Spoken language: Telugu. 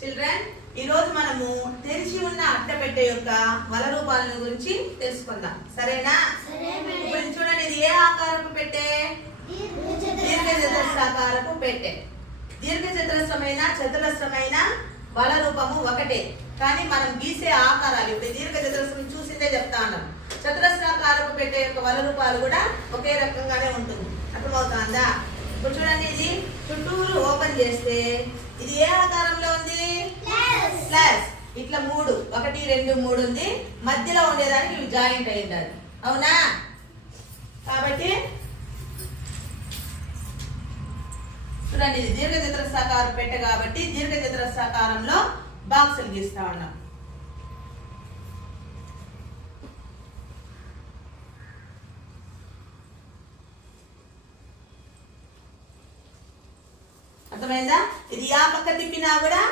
చిల్డ్రన్ ఈ రోజు మనము తెరిచి ఉన్న అట్టపెట్టె యొక్క వల రూపాలను గురించి తెలుసుకుందాం. సరేనా? ఇప్పుడు చూడండి ఇది ఏ ఆకారపు పెట్టె? దీర్ఘ చతురస్రాకారపు పెట్టె. దీర్ఘ చతురస్రమైన వల రూపము ఒకటే. కానీ మనం గీసే ఆకారాలు ఇప్పుడు దీర్ఘ చతురస్రం చూసిందే చెప్తా ఉన్నాం. చతురస్రాకారపు పెట్టె యొక్క వల రూపాలు కూడా ఒకే రకంగానే ఉంటుంది. అర్థమవుతుందా? ఇప్పుడు చూడండి ఇది చుట్టూరు ఓపెన్ చేస్తే ఇది ఏ ఆకారంలో ఉంది ప్లస్ ఇట్లా మూడు ఒకటి రెండు మూడు ఉంది. మధ్యలో ఉండేదానికి ఇవి జాయింట్ అయ్యింది అవునా? కాబట్టి చూడండి ఇది దీర్ఘ చతురస్రాకారం కాబట్టి దీర్ఘ చతురస్రాకారంలో బాక్సులు గీస్తా ఉన్నాం. అర్థమైందా? ఇది ఆ పక్క తిప్పినా కూడా